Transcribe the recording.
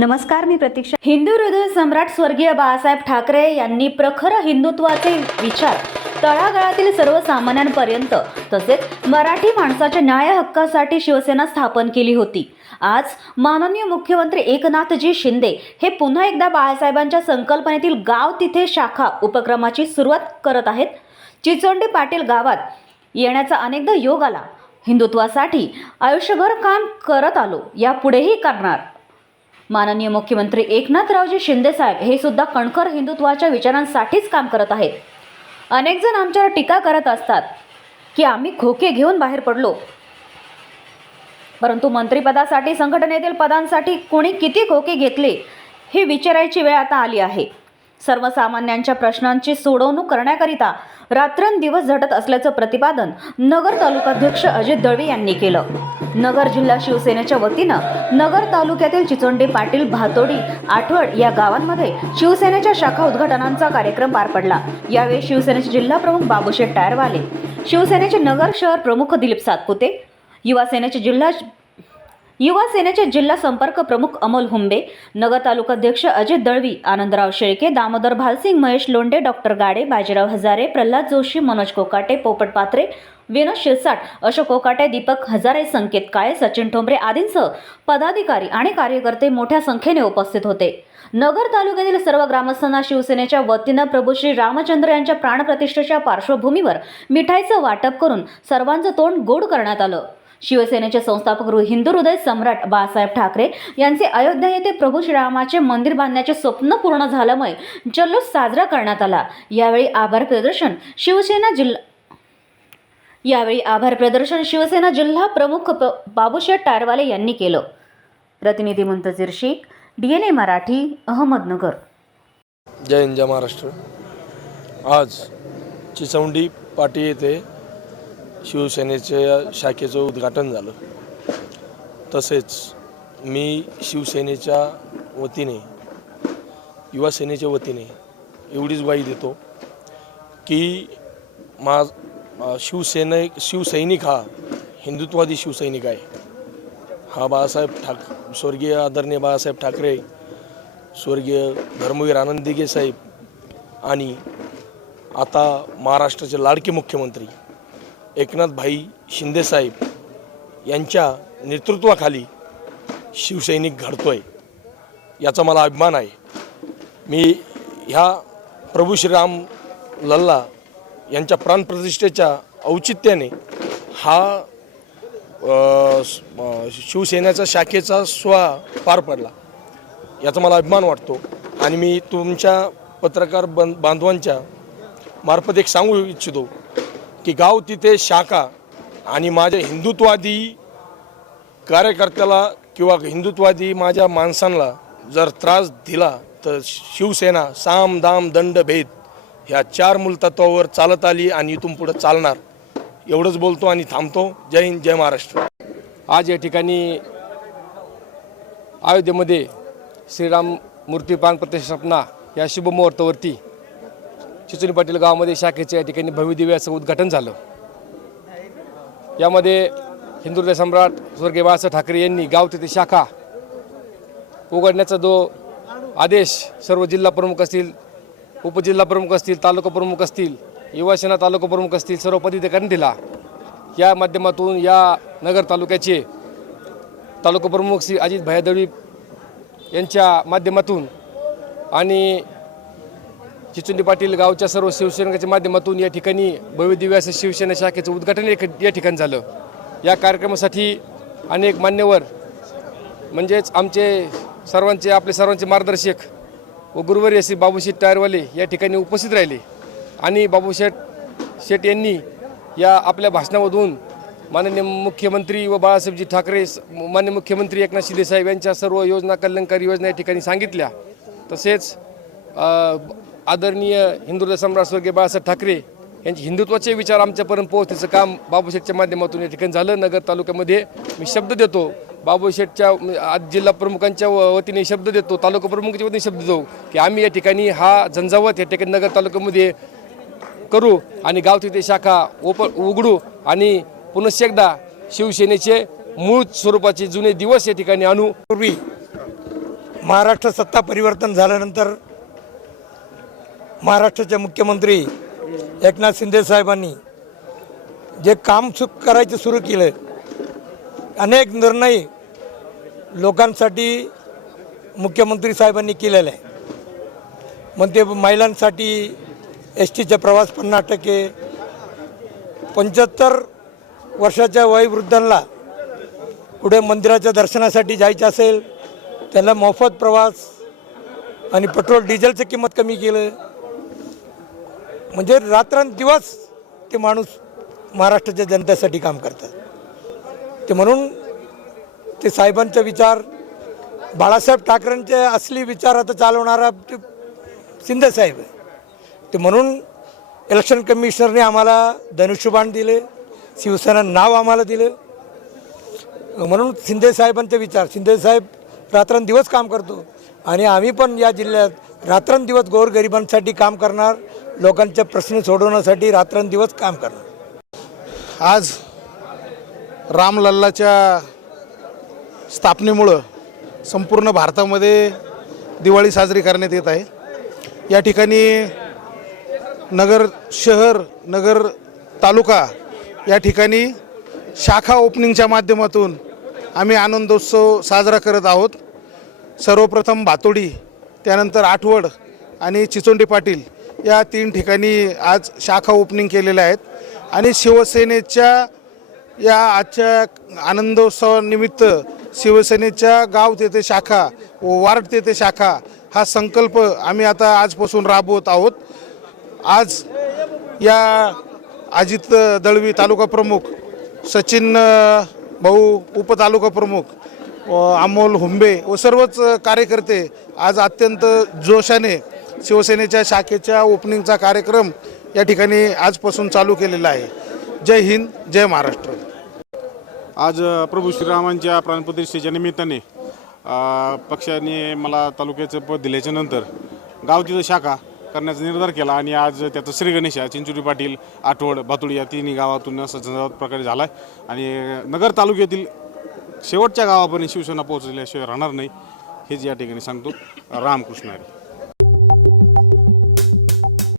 नमस्कार मी प्रतीक्षा. हिंदू हृदय सम्राट स्वर्गीय बाळासाहेब ठाकरे यांनी प्रखर हिंदुत्वाचे विचार तळागाळातील सर्वसामान्यांपर्यंत तसेच मराठी माणसाच्या न्याय हक्कासाठी शिवसेना स्थापन केली होती. आज माननीय मुख्यमंत्री एकनाथजी शिंदे हे पुन्हा एकदा बाळासाहेबांच्या संकल्पनेतील गाव तिथे शाखा उपक्रमाची सुरुवात करत आहेत. चिचोंडी पाटील गावात येण्याचा अनेकदा योग आला. हिंदुत्वासाठी आयुष्यभर काम करत आलो. यापुढेही करणार. माननीय मुख्यमंत्री एकनाथरावजी शिंदेसाहेब हे सुद्धा कणखर हिंदुत्वाच्या विचारांसाठीच काम करत आहेत. अनेक जण आमच्यावर टीका करत असतात की आम्ही खोके घेऊन बाहेर पडलो. परंतु मंत्रिपदासाठी संघटनेतील पदांसाठी कोणी किती खोके घेतले हे विचारायची वेळ आता आली आहे. सर्वसामान्यांच्या प्रश्नांची सोडवणूक करण्याकरिता रात्रंदिवस झटत असल्याचं प्रतिपादन नगर तालुकाध्यक्ष अजित दळवी यांनी केलं. नगर जिल्हा शिवसेनेच्या वतीनं नगर तालुक्यातील चिचोंडी पाटील भातोडी आठवड या गावांमध्ये शिवसेनेच्या शाखा उद्घाटनांचा कार्यक्रम पार पडला. यावेळी शिवसेनेचे जिल्हा प्रमुख बाबूशेठ टायरवाले शिवसेनेचे नगर शहर प्रमुख दिलीप सातपुते युवासेनेचे जिल्हा युवा सेनेचे जिल्हा संपर्क प्रमुख अमोल हुंबे नगर तालुकाध्यक्ष अजित दळवी आनंदराव शेळके दामोदर भालसिंग महेश लोंढे डॉक्टर गाडे बाजीराव हजारे प्रल्हाद जोशी मनोज कोकाटे पोपट पात्रे विनोद शिरसाट अशोक कोकाटे दीपक हजारे संकेत काळे सचिन ठोंबरे आदींसह पदाधिकारी आणि कार्यकर्ते मोठ्या संख्येने उपस्थित होते. नगर तालुक्यातील सर्व ग्रामस्थांना शिवसेनेच्या वतीनं प्रभू श्री रामचंद्र यांच्या प्राणप्रतिष्ठेच्या पार्श्वभूमीवर मिठाईचं वाटप करून सर्वांचं तोंड गोड करण्यात आलं. शिवसेनेचे संस्थापक हिंदू हृदय सम्राट बाळासाहेब ठाकरे यांचे अयोध्या येथे प्रभू श्रीरामाचे मंदिर बांधण्याचे स्वप्न पूर्ण झाल्यामुळे जल्लोष साजरा करण्यात आला. यावेळी आभार प्रदर्शन शिवसेना जिल्हा यावेळी आभार प्रदर्शन शिवसेना जिल्हा प्रमुख प- बाबूशेठ टारवाले यांनी केलं. प्रतिनिधी Muntazir Shaikh D L A Marathi Ahmednagar. जय हिंद जय महाराष्ट्र. आज चिचौंडी पाटी येथे शिवसेनेच्या शाखेचं उद्घाटन झालं. तसेच मी शिवसेनेच्या वतीने युवासेनेच्या वतीने एवढीच ग्वाही देतो की मा शिवसेने शिवसैनिक हा हिंदुत्वादी शिवसैनिक आहे. हा बाळासाहेब ठाक स्वर्गीय आदरणीय बाळासाहेब ठाकरे स्वर्गीय धर्मवीर आनंद दिघे साहेब आणि आता महाराष्ट्राचे लाडके मुख्यमंत्री एकनाथभाई शिंदेसाहेब यांच्या नेतृत्वाखाली शिवसैनिक घडतो आहे याचा मला अभिमान आहे. मी ह्या प्रभू श्रीराम लल्ला यांच्या प्राणप्रतिष्ठेच्या औचित्याने हा शिवसेनेचा शाखेचा स्वा पार पडला याचा मला अभिमान वाटतो. आणि मी तुमच्या पत्रकार बं बांधवांच्या मार्फत एक सांगू इच्छितो की गाव तिथे शाखा आणि माझ्या हिंदुत्वादी कार्यकर्त्याला किंवा हिंदुत्वादी माझ्या माणसांना जर त्रास दिला तर शिवसेना साम दाम दंड भेद ह्या चार मूलतत्वावर चालत आली आणि इथून पुढं चालणार. एवढंच बोलतो आणि थांबतो. जय हिंद जय महाराष्ट्र. आज या ठिकाणी अयोध्येमध्ये श्रीराम मूर्ती प्राण प्रतिष्ठापना या शुभमुहूर्तावरती चिचोली पाटील गावामध्ये शाखेचे या ठिकाणी भव्यदिव्य असं उद्घाटन झालं. यामध्ये हिंदू सम्राट स्वर्गीय बाळासाहेब ठाकरे यांनी गाव तिथे शाखा उघडण्याचा जो आदेश सर्व जिल्हा प्रमुख असतील उपजिल्हा प्रमुख असतील तालुका प्रमुख असतील युवासेना तालुका प्रमुख असतील सर्व पदाधिकाऱ्यांनी दिला. या माध्यमातून या नगर तालुक्याचे तालुका प्रमुख श्री अजित भैयादळवी यांच्या माध्यमातून आणि चिचुंडी पाटील गावच्या सर्व शिवसैनिकाच्या माध्यमातून या ठिकाणी भव्यदिव्य असं शिवसेना शाखेचं उद्घाटन एक- या ठिकाणी झालं. या कार्यक्रमासाठी अनेक मान्यवर म्हणजेच आमचे सर्वांचे आपले सर्वांचे मार्गदर्शक व गुरुवर्य श्री बाबूशेठ टायरवाले या ठिकाणी उपस्थित राहिले. आणि बाबूशेठ शेठ यांनी या आपल्या भाषणामधून माननीय मुख्यमंत्री व बाळासाहेबजी ठाकरे मान्य माननीय मुख्यमंत्री एकनाथ शिंदे यांच्या सर्व योजना कल्याणकारी योजना या ठिकाणी सांगितल्या. तसेच आदरणीय हिंदू सम्राट स्वर्गीय बाळासाहेब ठाकरे यांचे हिंदुत्वाचे विचार आमच्यापर्यंत पोहोचण्याचं काम बाबूशेठच्या माध्यमातून या ठिकाणी झालं. नगर तालुक्यामध्ये मी शब्द देतो. बाबूशेठच्या आज जिल्हा प्रमुखांच्या व- वतीने शब्द देतो. तालुका प्रमुखांच्या वतीने शब्द देतो की आम्ही या ठिकाणी हा झंझावत या ठिकाणी नगर तालुक्यामध्ये करू आणि गाव तिथे शाखा ओप उघडू आणि पुनश्च एकदा शिवसेनेचे मूळ स्वरूपाचे जुने दिवस या ठिकाणी आणू. पूर्वी महाराष्ट्र सत्ता परिवर्तन झाल्यानंतर महाराष्ट्राचे मुख्यमंत्री एकनाथ शिंदे साहेबांनी जे काम सु करायचं सुरू केलं अनेक निर्णय लोकांसाठी मुख्यमंत्री साहेबांनी केलेले. आहे मग ते महिलांसाठी एस टीचा प्रवास पन्नास टक्के पंच्याहत्तर वर्षाच्या वयोवृद्धांना कुठे मंदिराच्या दर्शनासाठी जायचं असेल त्यांना मोफत प्रवास आणि पेट्रोल डिझेलचं किंमत कमी केलं. म्हणजे रात्रंदिवस ते माणूस महाराष्ट्राच्या जनतेसाठी काम करतात. ते म्हणून ते साहेबांचे विचार बाळासाहेब ठाकरेंचे असली विचार आता चालवणारा ते शिंदे साहेब आहे. ते म्हणून इलेक्शन कमिशनरने आम्हाला धनुष्यबाण दिले शिवसेना नाव आम्हाला दिलं. म्हणून शिंदे साहेबांचे विचार शिंदे साहेब रात्रंदिवस काम करतो. आणि आम्ही पण या जिल्ह्यात रात्रंदिवस गोरगरिबांसाठी काम करणार लोकांचे प्रश्न सोडवण्यासाठी रात्रंदिवस काम करणार. आज रामलल्लाच्या स्थापनेमुळं संपूर्ण भारतामध्ये दिवाळी साजरी करण्यात येत आहे. या ठिकाणी नगर शहर नगर तालुका या ठिकाणी शाखा ओपनिंगच्या माध्यमातून आम्ही आनंदोत्सव साजरा करत आहोत. सर्वप्रथम भातोडी त्यानंतर आठवड आणि चिचोंडी पाटील या तीन ठिकाणी आज शाखा ओपनिंग केलेल्या आहेत. आणि शिवसेनेच्या या आजच्या आनंदोत्सवानिमित्त शिवसेनेच्या गाव तेथे शाखा व वार्ड तेथे शाखा हा संकल्प आम्ही आता आजपासून राबवत आहोत. आज या अजित दळवी तालुका प्रमुख सचिन भाऊ उपतालुका प्रमुख अमोल हुंबे व सर्वच कार्यकर्ते आज अत्यंत जोशाने शिवसेनेच्या शाखेच्या ओपनिंगचा कार्यक्रम या ठिकाणी आजपासून चालू केलेला आहे. जय हिंद जय महाराष्ट्र. आज प्रभू श्रीरामांच्या प्राणप्रतिष्ठेच्या निमित्ताने पक्षाने मला तालुक्याचं पद दिल्याच्या नंतर गाव शाखा करण्याचा निर्धार केला आणि आज त्याचं श्री गणेश आहे, पाटील आठवड भातुडी या तिन्ही गावातून असं प्रकारे झाला आहे आणि नगर तालुक्यातील शेवटच्या गावापर्यंत शिवसेना पोहोचल्याशिवाय राहणार नाही हेच या ठिकाणी सांगतो रामकृष्ण हरी.